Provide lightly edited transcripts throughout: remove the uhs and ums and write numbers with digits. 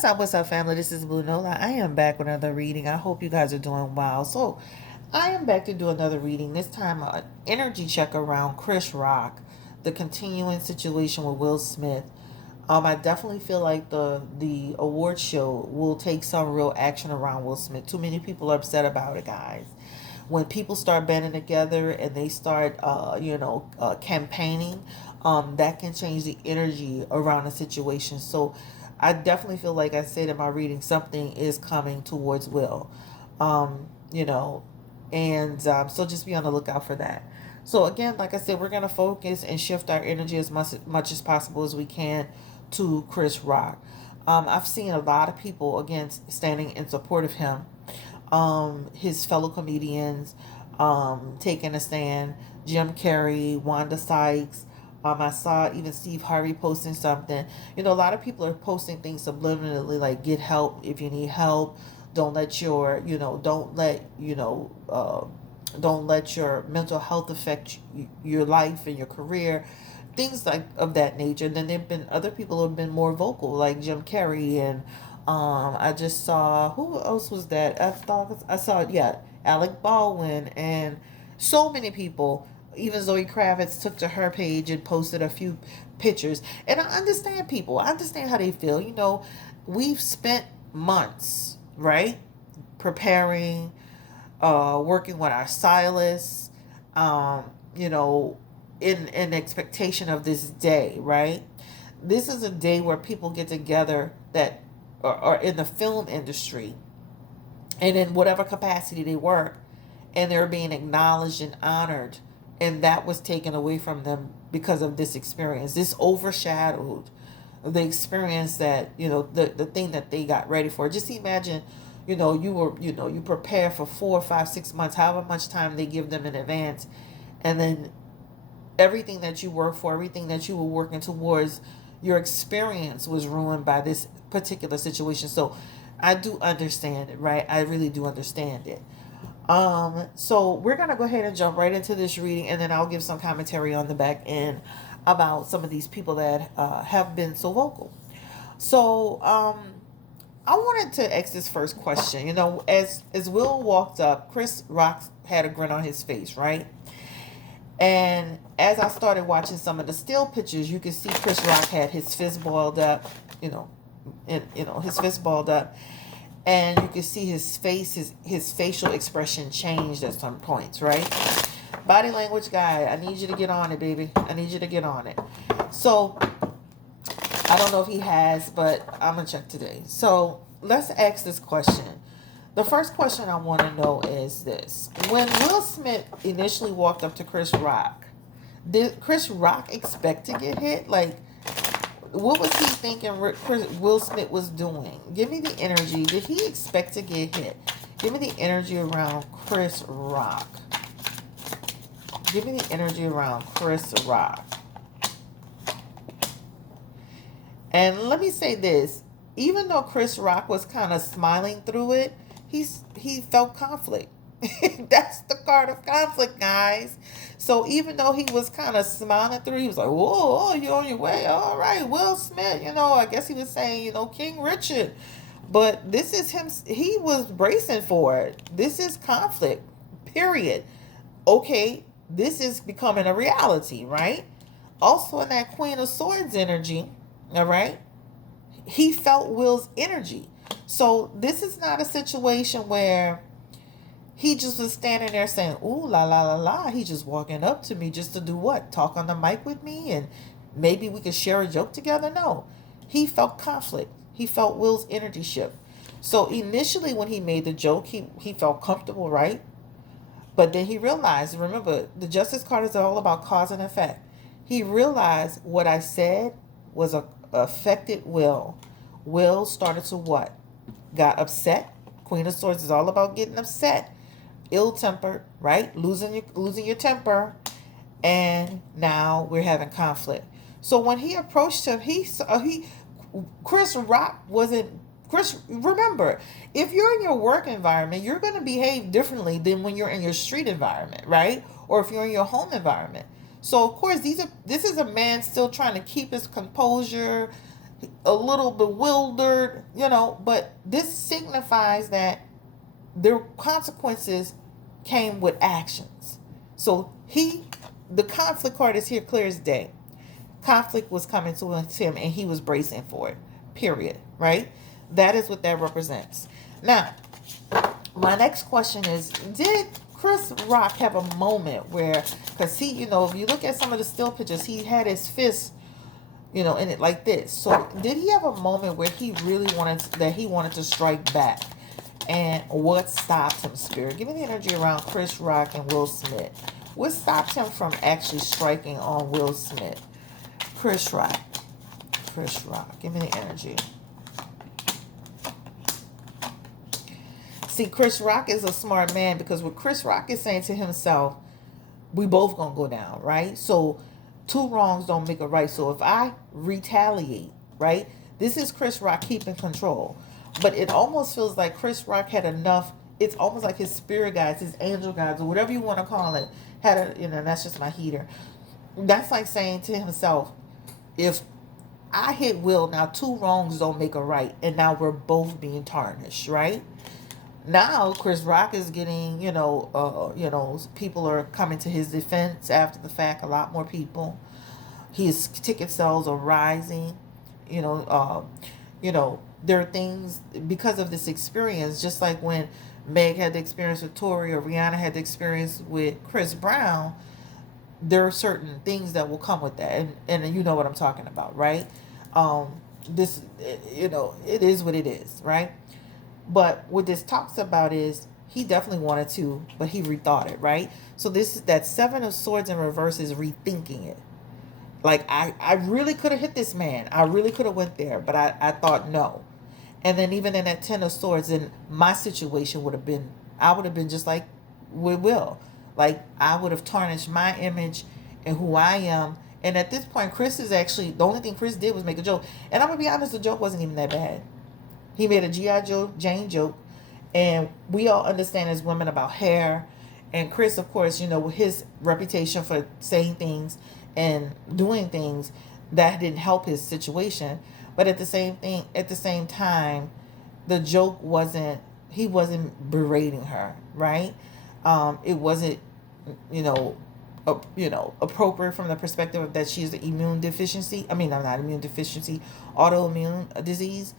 What's up, family? This is Blue Nola. I am back with another reading. I hope you guys are doing well. So, I am back to do another reading. This time, an energy check around Chris Rock, the continuing situation with Will Smith. I definitely feel like the award show will take some real action around Will Smith. Too many people are upset about it, guys. When people start banding together and they start, campaigning, that can change the energy around the situation. So, I definitely feel like I said in my reading, something is coming towards Will, um, you know, and so just be on the lookout for that. So again, like I said, we're gonna focus and shift our energy as much as possible as we can to Chris Rock. I've seen a lot of people again standing in support of him. His fellow comedians taking a stand. Jim Carrey, Wanda Sykes. I saw even Steve Harvey posting something. A lot of people are posting things subliminally like get help if you need help. Don't let your, don't let your mental health affect your life and your career. Things like of that nature. And then there've been other people who have been more vocal, like Jim Carrey, and I just saw who else was that? I saw Alec Baldwin, and so many people. Even Zoe Kravitz took to her page and posted a few pictures. And I understand people. I understand how they feel. We've spent months, right, preparing, working with our stylists, you know, in expectation of this day, right? This is a day where people get together that are in the film industry and in whatever capacity they work, and they're being acknowledged and honored, and that was taken away from them because of this experience. This overshadowed the experience that the thing that they got ready for. Just imagine, you prepare for 4 or 5 6 months, however much time they give them in advance, and then everything that you work for, everything that you were working towards, your experience was ruined by this particular situation. So I do understand it, right? I really do understand it. So we're gonna go ahead and jump right into this reading, and then I'll give some commentary on the back end about some of these people that have been so vocal. So I wanted to ask this first question. As Will walked up, Chris Rock had a grin on his face, right? And as I started watching some of the still pictures, you could see Chris Rock had his fist balled up, you know, his fist balled up, and you could see his face, his facial expression changed at some points, right? Body language guy, I need you to get on it, baby. I need you to get on it. So I don't know if he has, but I'm gonna check today. So let's ask this question. The first question I want to know is this: when Will Smith initially walked up to Chris Rock, did Chris Rock expect to get hit? Like, what was he thinking Will Smith was doing? Give me the energy. Did he expect to get hit? Give me the energy around Chris Rock. Give me the energy around Chris Rock. And let me say this. Even though Chris Rock was kind of smiling through it, he felt conflict. That's the card of conflict, guys. So even though he was kind of smiling through, he was like, "Whoa, you on your way? All right, Will Smith." I guess he was saying, King Richard. But this is him. He was bracing for it. This is conflict. Period. Okay, this is becoming a reality, right? Also in that Queen of Swords energy, all right. He felt Will's energy. So this is not a situation where he just was standing there saying, "Ooh, la, la, la, la." He just walking up to me just to do what? Talk on the mic with me and maybe we could share a joke together? No. He felt conflict. He felt Will's energy shift. So initially when he made the joke, he felt comfortable, right? But then he realized, remember, the Justice card is all about cause and effect. He realized what I said was affected Will. Will started to what? Got upset. Queen of Swords is all about getting upset, ill-tempered, right? Losing your temper, and now we're having conflict. So when he approached him, Chris Rock wasn't. Chris, remember, if you're in your work environment, you're going to behave differently than when you're in your street environment, right? Or if you're in your home environment. So of course, this is a man still trying to keep his composure, a little bewildered, but this signifies that their consequences came with actions. So the conflict card is here clear as day. Conflict was coming to him and he was bracing for it, period, right? That is what that represents. Now, my next question is, did Chris Rock have a moment where, because if you look at some of the still pictures, he had his fist, in it like this. So did he have a moment where he really wanted to strike back? And what stopped him, Spirit? Give me the energy around Chris Rock and Will Smith. What stopped him from actually striking on Will Smith? Chris Rock. Chris Rock. Give me the energy. See, Chris Rock is a smart man, because what Chris Rock is saying to himself, we both gonna go down, right? So two wrongs don't make a right. So if I retaliate, right? This is Chris Rock keeping control. But it almost feels like Chris Rock had enough. It's almost like his spirit guides, his angel guides, or whatever you want to call it, that's just my heater. That's like saying to himself, if I hit Will, now two wrongs don't make a right. And now we're both being tarnished, right? Now Chris Rock is getting, people are coming to his defense after the fact. A lot more people. His ticket sales are rising. You know, there are things because of this experience, just like when Meg had the experience with Tori or Rihanna had the experience with Chris Brown. There are certain things that will come with that, and you know what I'm talking about, right? This, it is what it is, right? But what this talks about is he definitely wanted to, but he rethought it, right? So that Seven of Swords in reverse is rethinking it. Like, I really could have hit this man. I really could have went there, but I thought no. And then even in that Ten of Swords, in my situation I would have been just like with Will. Like, I would have tarnished my image and who I am. And at this point, Chris is actually, the only thing Chris did was make a joke. And I'm going to be honest, the joke wasn't even that bad. He made a G.I. Jane joke, and we all understand as women about hair. And Chris, of course, with his reputation for saying things and doing things, that didn't help his situation. But at the same time, the joke he wasn't berating her, right? It wasn't, appropriate from the perspective of that she's the immune deficiency. I mean, I'm not immune deficiency, autoimmune disease.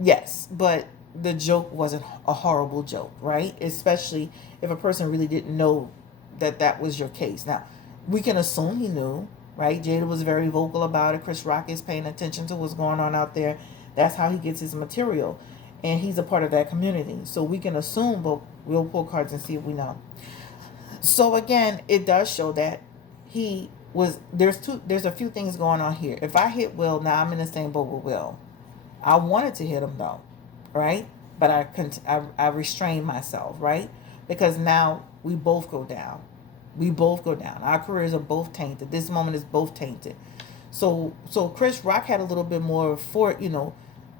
Yes, but the joke wasn't a horrible joke, right? Especially if a person really didn't know that was your case. Now, we can assume he knew, right? Jada was very vocal about it. Chris Rock is paying attention to what's going on out there. That's how he gets his material. And he's a part of that community. So we can assume, but we'll pull cards and see if we know. So again, it does show that there's a few things going on here. If I hit Will, now I'm in the same boat with Will. I wanted to hit him though, right? But I restrained myself, right? Because now we both go down. We both go down. Our careers are both tainted. This moment is both tainted. So Chris Rock had a little bit more a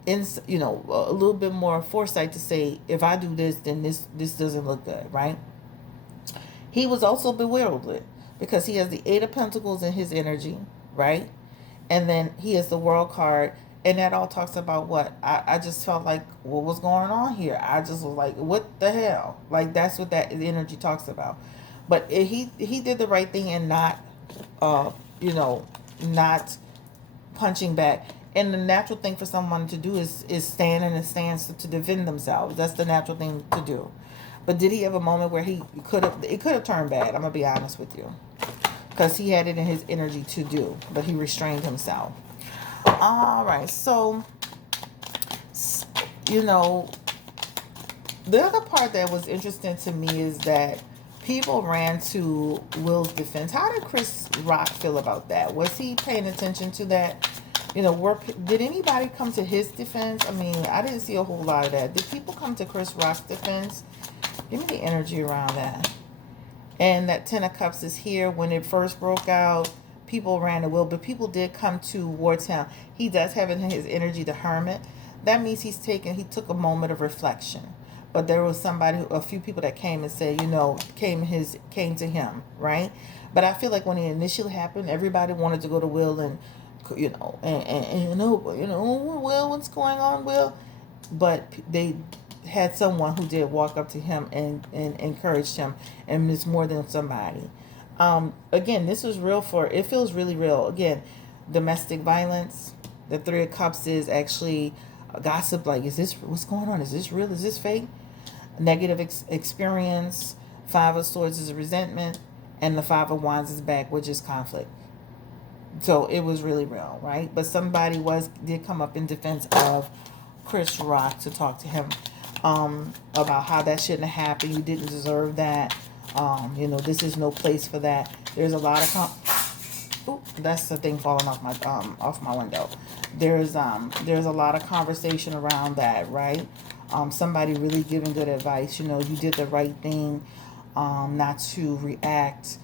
little bit more foresight to say, if I do this, then this doesn't look good, right? He was also bewildered because he has the Eight of Pentacles in his energy, right? And then he has the World card. And that all talks about what? I just felt like, what was going on here? I just was like, what the hell? Like, that's what that energy talks about. But he did the right thing and not, not punching back. And the natural thing for someone to do is stand in a stance to defend themselves. That's the natural thing to do. But did he have a moment where it could have turned bad? I'm going to be honest with you. Because he had it in his energy to do. But he restrained himself. All right, so, the other part that was interesting to me is that people ran to Will's defense. How did Chris Rock feel about that? Was he paying attention to that? Did anybody come to his defense? I mean, I didn't see a whole lot of that. Did people come to Chris Rock's defense? Give me the energy around that. And that Ten of Cups is here. When it first broke out, people ran to Will, but people did come towards him. He does have in his energy the Hermit. That means he took a moment of reflection. But there was a few people that came and said, came to him, right? But I feel like when it initially happened, everybody wanted to go to Will, and Will, what's going on, Will? But they had someone who did walk up to him and encouraged him, and it's more than somebody. Again, this was real it feels really real. Again, domestic violence. The Three of Cups is actually gossip. Like, is this what's going on? Is this real? Is this fake? Negative experience. Five of Swords is resentment, and the Five of Wands is back, which is conflict. So it was really real, right? But somebody did come up in defense of Chris Rock to talk to him about how that shouldn't have happened. You didn't deserve that. This is no place for that. There's a lot of that's the thing falling off my window. There's a lot of conversation around that, right? Somebody really giving good advice. You did the right thing, not to react.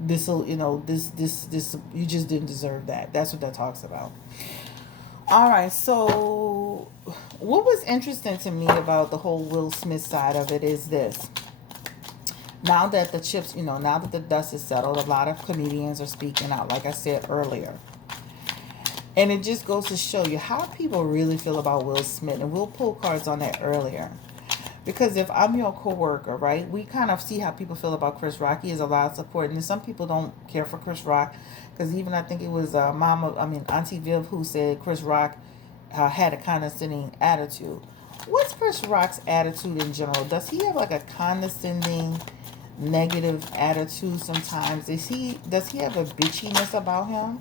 This you just didn't deserve that. That's what that talks about. All right, so what was interesting to me about the whole Will Smith side of it is this. Now that the chips, now that the dust is settled, a lot of comedians are speaking out, like I said earlier. And it just goes to show you how people really feel about Will Smith. And we'll pull cards on that earlier. Because if I'm your coworker, right, we kind of see how people feel about Chris Rock. He has a lot of support. And some people don't care for Chris Rock. Because even I think it was Auntie Viv who said Chris Rock had a condescending attitude. What's Chris Rock's attitude in general? Does he have like a condescending, negative attitude sometimes? Does he have a bitchiness about him?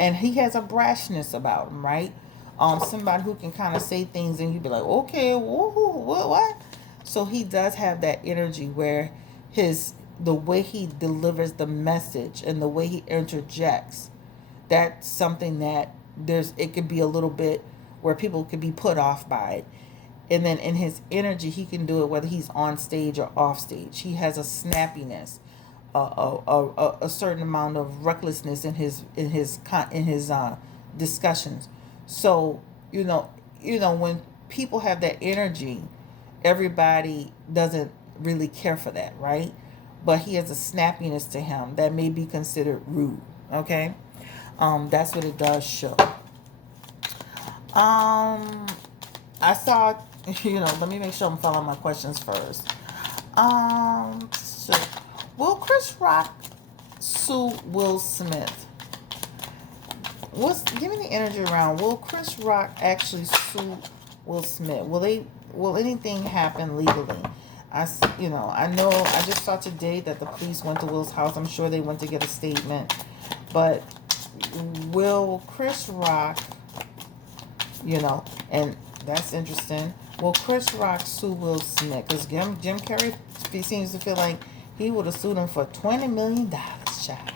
And he has a brashness about him, right? Somebody who can kind of say things and you'd be like, okay, what? So he does have that energy where the way he delivers the message and the way he interjects, that's something that it could be a little bit where people could be put off by it. And then in his energy, he can do it whether he's on stage or off stage. He has a snappiness, a certain amount of recklessness in his discussions. So when people have that energy, everybody doesn't really care for that, right? But he has a snappiness to him that may be considered rude. Okay, that's what it does show. I saw, let me make sure I'm following my questions first. So, will Chris Rock sue Will Smith? Give me the energy around. Will Chris Rock actually sue Will Smith? Will anything happen legally? I know I just saw today that the police went to Will's house. I'm sure they went to get a statement. But will Chris Rock, and that's interesting. Will Chris Rock sue Will Smith? Because Jim Carrey seems to feel like he would have sued him for $20 million, child.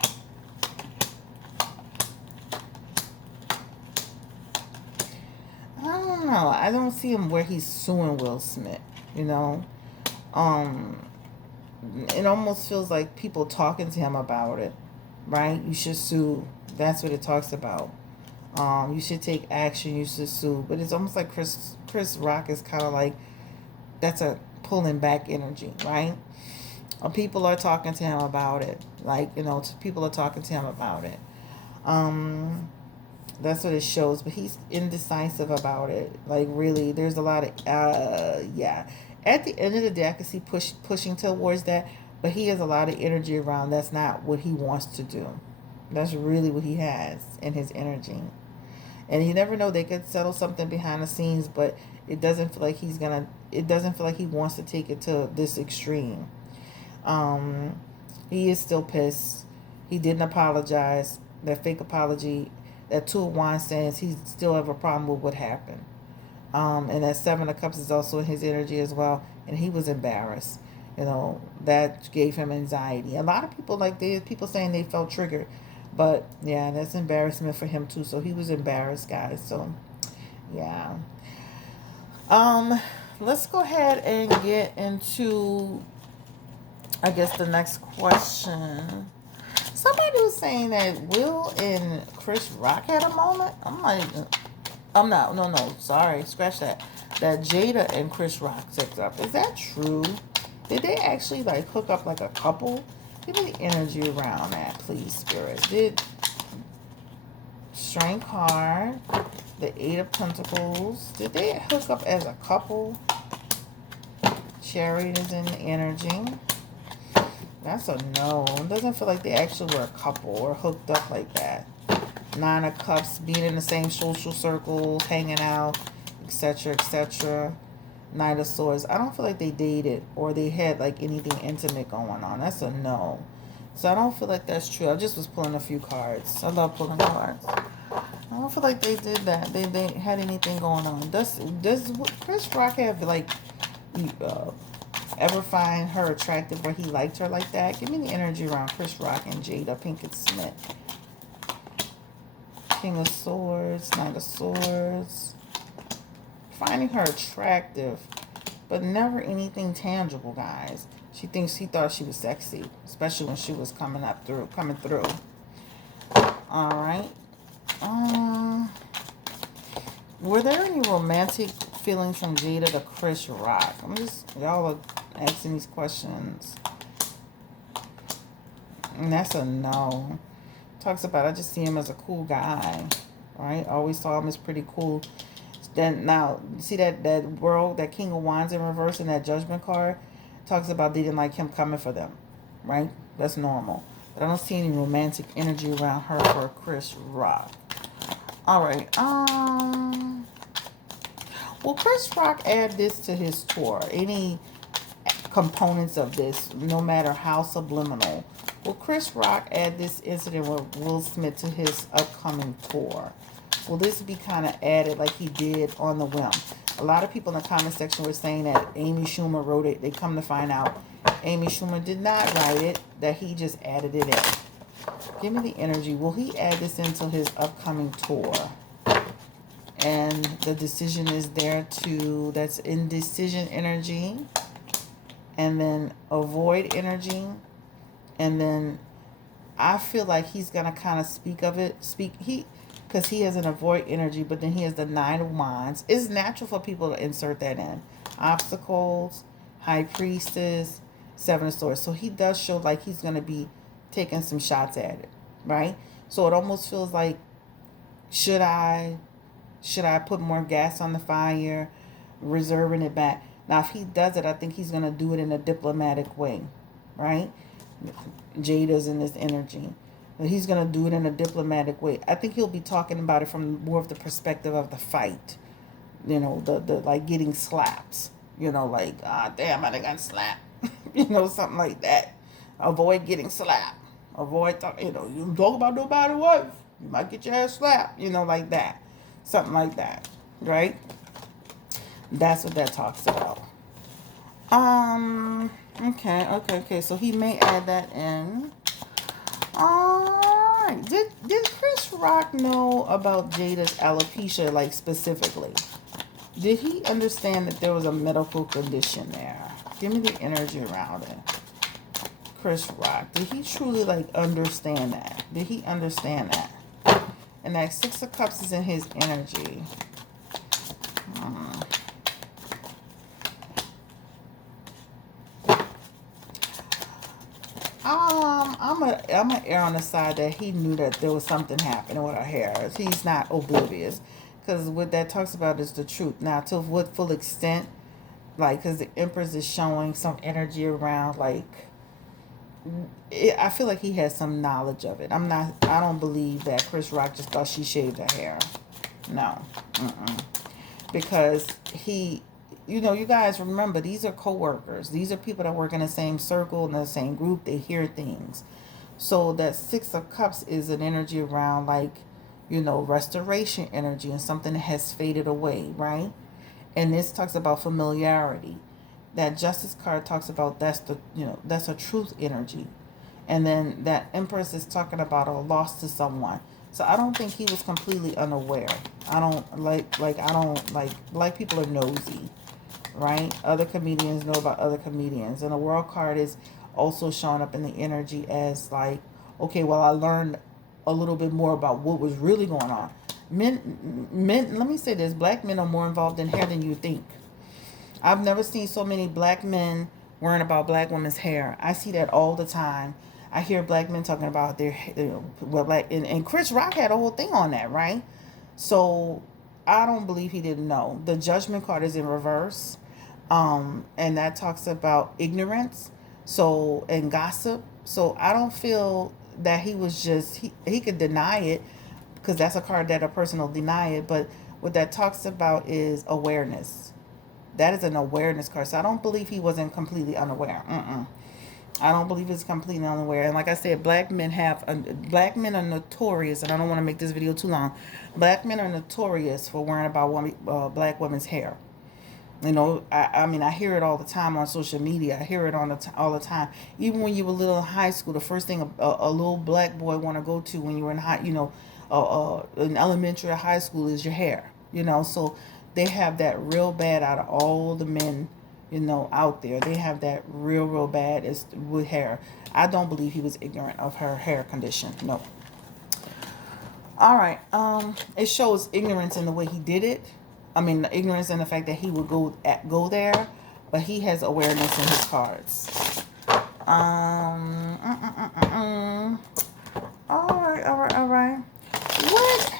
I don't know. I don't see him where he's suing Will Smith, It almost feels like people talking to him about it, right? You should sue. That's what it talks about. You should take action. You should sue. But it's almost like Chris Rock is kind of like, that's a pulling back energy, right? People are talking to him about it. People are talking to him about it. That's what it shows. But he's indecisive about it. Like, really, there's a lot of, yeah. At the end of the day, I can see pushing towards that. But he has a lot of energy around. That's not what he wants to do. That's really what he has in his energy. And you never know, they could settle something behind the scenes, but it doesn't feel like it doesn't feel like he wants to take it to this extreme. He is still pissed. He didn't apologize. That fake apology, that Two of Wands says he still have a problem with what happened. And that Seven of Cups is also in his energy as well. And he was embarrassed. That gave him anxiety. A lot of people, people saying they felt triggered. But, yeah, that's embarrassment for him, too. So, he was embarrassed, guys. So, yeah. Let's go ahead and get into, I guess, the next question. Somebody was saying that Will and Chris Rock had a moment. Sorry, scratch that. That Jada and Chris Rock hooked up. Is that true? Did they actually, hook up like a couple? Give me the energy around that, please, Spirit. Did Strength card, the Eight of Pentacles, did they hook up as a couple? Chariot is in the energy. That's a no. It doesn't feel like they actually were a couple or hooked up like that. Nine of Cups, being in the same social circles, hanging out, etc., etc. Knight of Swords. I don't feel like they dated or they had like anything intimate going on. That's a no. So I don't feel like that's true. I just was pulling a few cards. I love pulling cards. I don't feel like they did that. They had anything going on. Does Chris Rock have like ever find her attractive or he liked her like that? Give me the energy around Chris Rock and Jada Pinkett Smith. King of Swords, Knight of Swords. Finding her attractive, but never anything tangible, guys. He thought she was sexy, especially when she was coming through. All right. Were there any romantic feelings from Jada to Chris Rock? Y'all are asking these questions. And that's a no. Talks about, I just see him as a cool guy, right? Always saw him as pretty cool. Then now, see that world, that King of Wands in reverse in that Judgment card? Talks about they didn't like him coming for them, right? That's normal. But I don't see any romantic energy around her for Chris Rock. All right. Will Chris Rock add this to his tour? Any components of this, no matter how subliminal? Will Chris Rock add this incident with Will Smith to his upcoming tour? Will this be kind of added like he did on the whim? A lot of people in the comment section were saying that Amy Schumer wrote it. They come to find out Amy Schumer did not write it, that he just added it in. Give me the energy. Will he add this into his upcoming tour? And the decision is there too. That's indecision energy. And then avoid energy. And then I feel like he's going to kind of speak of it. Because he has an avoid energy, but then he has the Nine of Wands. It's natural for people to insert that in. Obstacles, High Priestess, Seven of Swords. So he does show like he's going to be taking some shots at it, right? So it almost feels like, should I put more gas on the fire, reserving it back? Now, if he does it, I think he's going to do it in a diplomatic way, right? Jada's in this energy. He's going to do it in a diplomatic way. I think he'll be talking about it from more of the perspective of the fight. You know, the like getting slaps. You know, like, damn, I done got slapped. You know, something like that. Avoid getting slapped. You talk about nobody wife. You might get your ass slapped. You know, like that. Something like that. Right? That's what that talks about. Okay. So he may add that in. Alright. Did Chris Rock know about Jada's alopecia, like, specifically? Did he understand that there was a medical condition there? Give me the energy around it. Chris Rock. Did he truly, like, understand that? Did he understand that? And that Six of Cups is in his energy. I'm gonna err on the side that he knew that there was something happening with her hair. He's not oblivious, because what that talks about is the truth. Now, to what full extent, like, because the Empress is showing some energy around, like, I feel like he has some knowledge of it. I don't believe that Chris Rock just thought she shaved her hair. No, because he. You know, you guys remember, these are co-workers. These are people that work in the same circle, in the same group. They hear things. So that Six of Cups is an energy around, like, you know, restoration energy and something that has faded away, right? And this talks about familiarity. That Justice card talks about that's a truth energy. And then that Empress is talking about a loss to someone. So I don't think he was completely unaware. I don't like people are nosy. Right? Other comedians know about other comedians. And the World card is also showing up in the energy as like, okay, well, I learned a little bit more about what was really going on. Men, let me say this, black men are more involved in hair than you think. I've never seen so many black men worrying about black women's hair. I see that all the time. I hear black men talking about their, well, like, and Chris Rock had a whole thing on that, right? So I don't believe he didn't know. The judgment card is in reverse, and that talks about ignorance, so, and gossip. So I don't feel that he was just, he could deny it, because that's a card that a person will deny it. But what that talks about is awareness. That is an awareness card. So I don't believe he wasn't completely unaware. I don't believe it's completely unaware. And like I said, black men are notorious, and I don't want to make this video too long. Black men are notorious for worrying about black women's hair. You know, I mean, I hear it all the time on social media. I hear it all the time. Even when you were little in high school, the first thing a little black boy want to go to when you were in in elementary or high school is your hair. You know, so they have that real bad out of all the men, out there. They have that real bad is with hair. I don't believe he was ignorant of her hair condition. No. All right. It shows ignorance in the way he did it. I mean, ignorance in the fact that he would go there, but he has awareness in his cards. All right. What?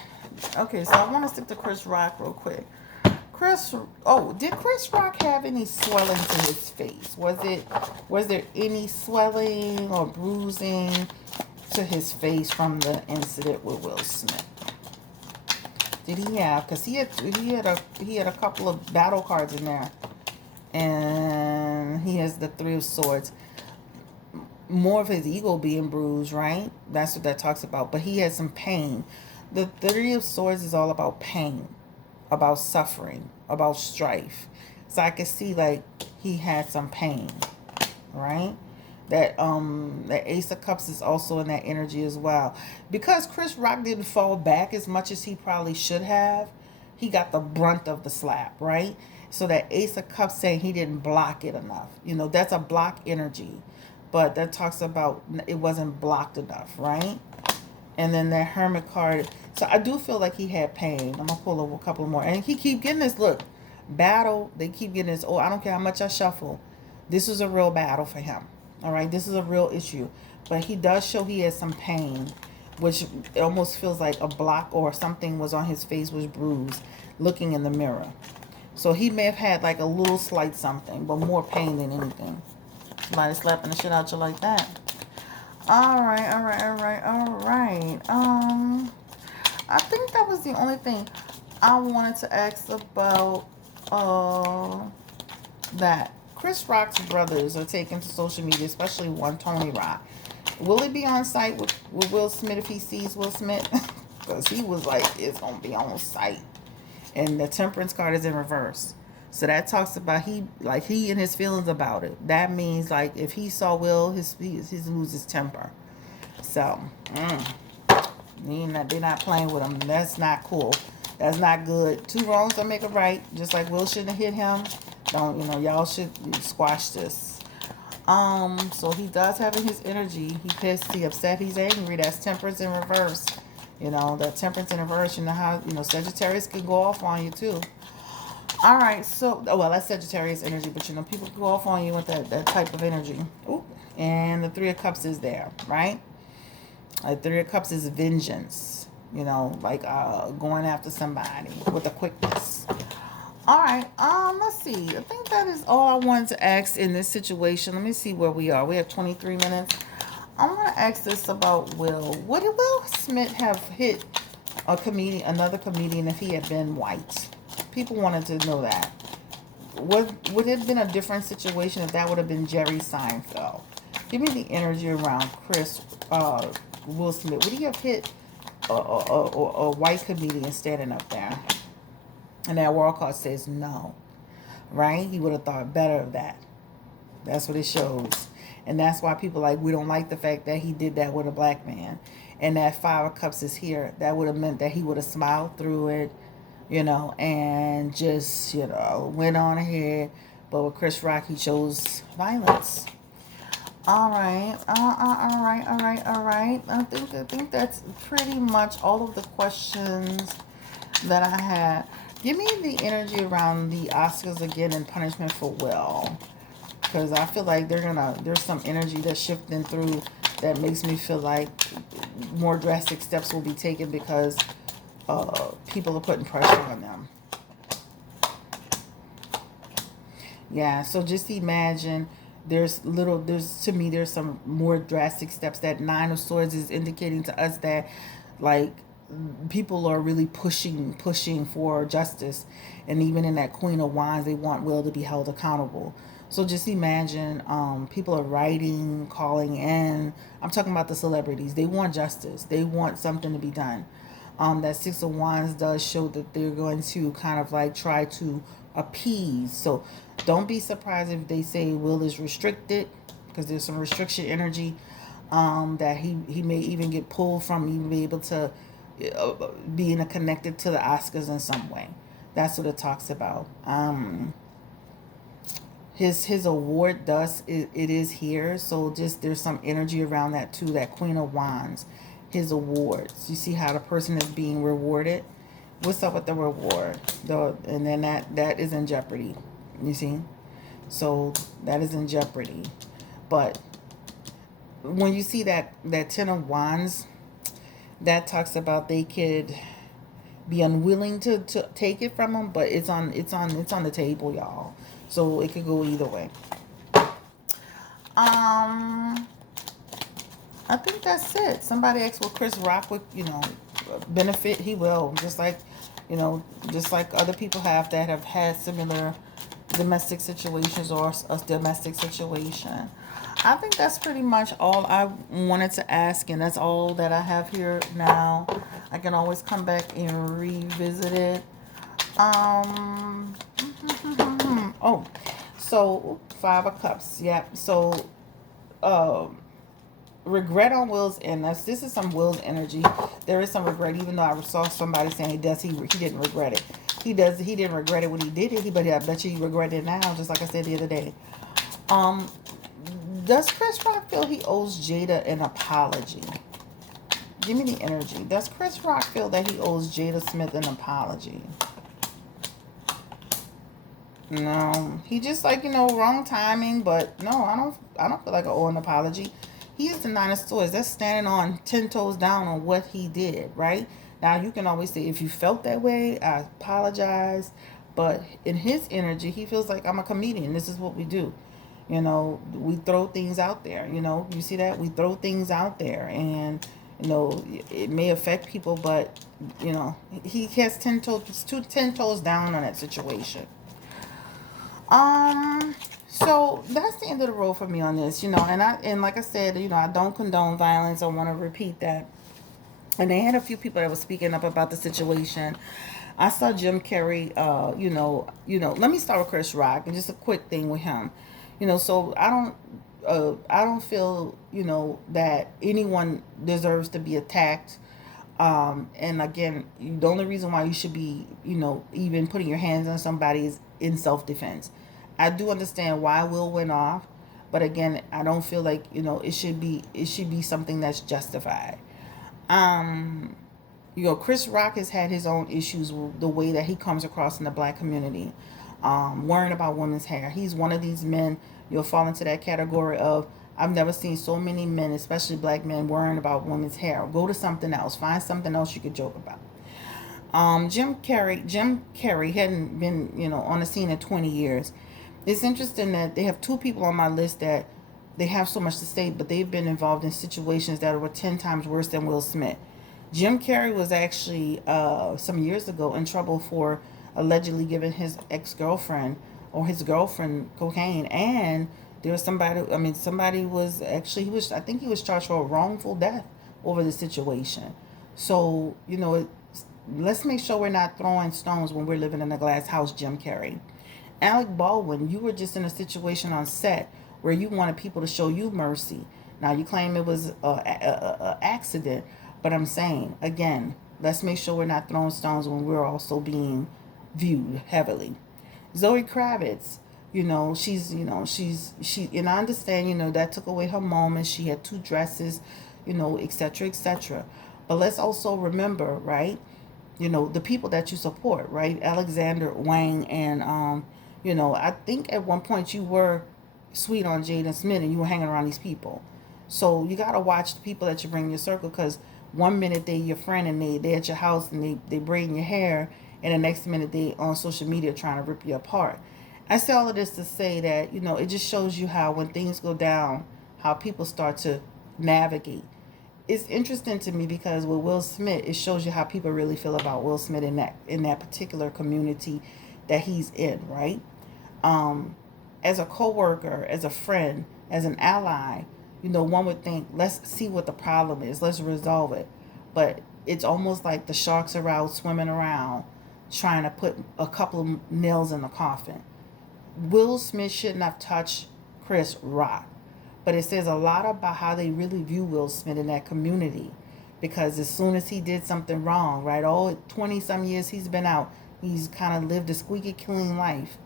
Okay, so I want to stick to Chris Rock real quick. Did Chris Rock have any swelling to his face? Was there any swelling or bruising to his face from the incident with Will Smith? Did he have? Because he had a couple of battle cards in there, and he has the Three of Swords. More of his ego being bruised, right? That's what that talks about. But he had some pain. The Three of Swords is all about pain, about suffering, about strife. So I could see like he had some pain, right? That Ace of Cups is also in that energy as well. Because Chris Rock didn't fall back as much as he probably should have, he got the brunt of the slap, right? So that Ace of Cups saying he didn't block it enough. That's a block energy. But that talks about it wasn't blocked enough, right? And then that Hermit card. So I do feel like he had pain. I'm going to pull over a couple more. And he keep getting this, look, battle. They keep getting this, I don't care how much I shuffle. This is a real battle for him. All right, this is a real issue. But he does show he has some pain, which it almost feels like a block or something was on his face was bruised looking in the mirror. So he may have had like a little slight something, but more pain than anything. Somebody slapping the shit out you like that. All right. I think that was the only thing I wanted to ask about that. Chris Rock's brothers are taken to social media, especially one, Tony Rock. Will he be on site with Will Smith if he sees Will Smith? Because he was like, it's going to be on site. And the Temperance card is in reverse. So that talks about he and his feelings about it. That means like if he saw Will, he lose his temper. So, they're not playing with him. That's not cool. That's not good. Two wrongs don't make a right. Just like Will shouldn't have hit him. Y'all should squash this. So he does have in his energy. He pissed, he upset, he's angry. That's Temperance in reverse. That Temperance in reverse, how, Sagittarius can go off on you too. All right, so, that's Sagittarius energy, but people go off on you with that type of energy. Ooh, and the Three of Cups is there, right? The Three of Cups is vengeance, like going after somebody with a quickness. All right, let's see. I think that is all I wanted to ask in this situation. Let me see where we are. We have 23 minutes. I want to ask this about Will. Would Will Smith have hit another comedian if he had been white? People wanted to know that. Would it have been a different situation if that would have been Jerry Seinfeld? Give me the energy around Will Smith. Would he have hit a white comedian standing up there? And that world card says no. Right? He would have thought better of that. That's what it shows. And that's why people we don't like the fact that he did that with a black man. And that Five of Cups is here. That would have meant that he would have smiled through it, and just, went on ahead. But with Chris Rock, he chose violence. All right. All right. I think that's pretty much all of the questions that I had. Give me the energy around the Oscars again and punishment for Will. Because I feel like there's some energy that's shifting through that makes me feel like more drastic steps will be taken because people are putting pressure on them. Yeah, so just imagine to me, there's some more drastic steps. That Nine of Swords is indicating to us that, like, people are really pushing for justice. And even in that Queen of Wands, they want Will to be held accountable. So just imagine, people are writing, calling in. I'm talking about the celebrities. They want justice. They want something to be done. That Six of Wands does show that they're going to kind of like try to appease. So don't be surprised if they say Will is restricted, because there's some restriction energy, that he may even get pulled from even be able to being connected to the Oscars in some way. That's what it talks about. His award does it is here, so just there's some energy around that too. That Queen of Wands, his awards. You see how the person is being rewarded. What's up with the reward? And then that is in jeopardy. You see, so that is in jeopardy. But when you see that Ten of Wands, that talks about they could be unwilling to take it from them, but it's on the table, y'all. So it could go either way. I think that's it. Somebody asked, will Chris Rock would, benefit? He will, just like other people that have had similar domestic situations or a domestic situation. I think that's pretty much all I wanted to ask, and that's all that I have here now. I can always come back and revisit it. Oh, so Five of Cups. Yep. So, regret on Will's end. This is some Will's energy. There is some regret, even though I saw somebody saying he didn't regret it. He didn't regret it when he did it, but I bet you he regret it now, just like I said the other day. Does Chris Rock feel he owes Jada an apology? Give me the energy. Does Chris Rock feel that he owes Jada Smith an apology? No. He just wrong timing, but no, I don't feel like I owe an apology. He is the Nine of Swords. That's standing on 10 toes down on what he did, right? Now, you can always say, if you felt that way, I apologize. But in his energy, he feels like, I'm a comedian. This is what we do. We throw things out there. You see that? We throw things out there. And, it may affect people, but, he has 10 toes down on that situation. So that's the end of the road for me on this, and like I said, I don't condone violence. I want to repeat that. And they had a few people that were speaking up about the situation. I saw Jim Carrey, let me start with Chris Rock, and just a quick thing with him. So I don't feel, that anyone deserves to be attacked. And again, the only reason why you should be, even putting your hands on somebody is in self-defense. I do understand why Will went off, but again, I don't feel like, it should be something that's justified. Chris Rock has had his own issues with the way that he comes across in the black community, worrying about women's hair. He's one of these men, you'll fall into that category of, I've never seen so many men, especially black men, worrying about women's hair. Go to something else. Find something else you could joke about. Jim Carrey hadn't been, on the scene in 20 years. It's interesting that they have two people on my list that they have so much to say, but they've been involved in situations that were 10 times worse than Will Smith. Jim Carrey was actually, some years ago, in trouble for allegedly giving his ex-girlfriend or his girlfriend cocaine, and there was somebody was actually, I think he was charged for a wrongful death over the situation. So, let's make sure we're not throwing stones when we're living in a glass house, Jim Carrey. Alec Baldwin, you were just in a situation on set where you wanted people to show you mercy. Now, you claim it was a accident, but I'm saying, again, let's make sure we're not throwing stones when we're also being viewed heavily. Zoe Kravitz, and I understand, that took away her moment. She had 2 dresses, etc., etc. But let's also remember, right, the people that you support, right? Alexander Wang and, I think at one point you were sweet on Jaden Smith and you were hanging around these people. So you got to watch the people that you bring in your circle, because one minute they your friend and they at your house and they braiding your hair, and the next minute they on social media trying to rip you apart. I say all of this to say that, it just shows you how when things go down, how people start to navigate. It's interesting to me because with Will Smith, it shows you how people really feel about Will Smith in that particular community that he's in, right? Um, as a coworker, as a friend, as an ally, one would think, let's see what the problem is, let's resolve it. But it's almost like the sharks are out swimming around trying to put a couple of nails in the coffin. Will Smith shouldn't have touched Chris Rock. But it says a lot about how they really view Will Smith in that community. Because as soon as he did something wrong, right, all 20 some years he's been out, he's kind of lived a squeaky clean life.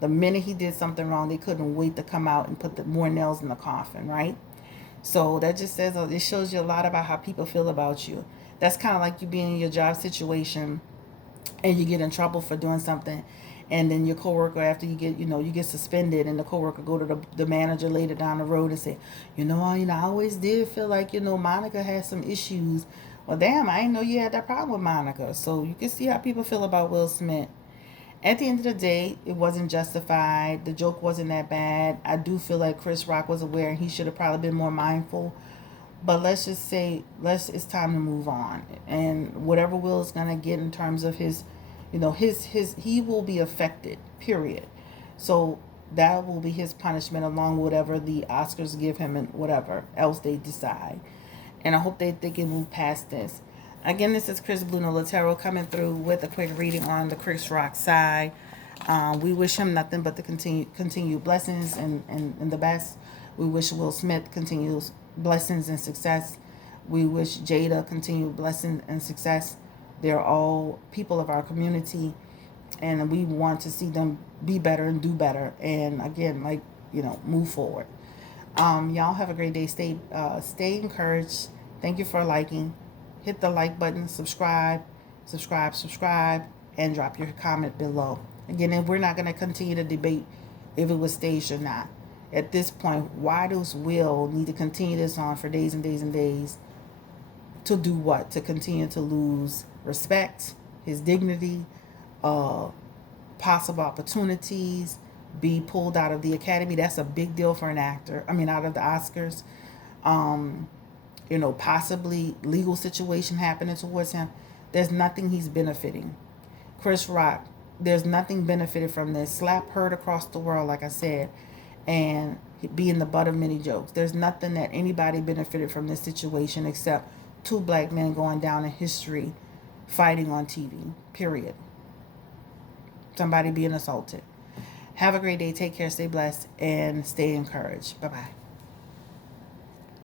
The minute he did something wrong, they couldn't wait to come out and put more nails in the coffin, right? So that just says, it shows you a lot about how people feel about you. That's kind of like you being in your job situation and you get in trouble for doing something, and then your coworker, after you get suspended, and the coworker go to the manager later down the road and say, I always did feel like, Monica had some issues. Well, damn, I didn't know you had that problem with Monica. So you can see how people feel about Will Smith. At the end of the day, it wasn't justified. The joke wasn't that bad. I do feel like Chris Rock was aware and he should have probably been more mindful. But let's just say, it's time to move on. And whatever Will is gonna get in terms of his, he will be affected. Period. So that will be his punishment, along with whatever the Oscars give him and whatever else they decide. And I hope they can move past this. Again, this is Chris Blue Nola Tarot coming through with a quick reading on the Chris Rock side. We wish him nothing but the continued blessings and the best. We wish Will Smith continues blessings and success. We wish Jada continued blessings and success. They're all people of our community, and we want to see them be better and do better. And again, move forward. Y'all have a great day. Stay encouraged. Thank you for liking. Hit the like button, subscribe, and drop your comment below. Again, if we're not going to continue to debate if it was staged or not. At this point, why does Will need to continue this on for days and days and days? To do what? To continue to lose respect, his dignity, uh, possible opportunities, be pulled out of the academy. That's a big deal for an actor. I mean, out of the Oscars. Um, possibly legal situation happening towards him. There's nothing he's benefiting. Chris Rock, there's nothing benefited from this. Slap heard across the world, like I said, and being the butt of many jokes. There's nothing that anybody benefited from this situation except two black men going down in history fighting on TV, period. Somebody being assaulted. Have a great day. Take care. Stay blessed and stay encouraged. Bye bye.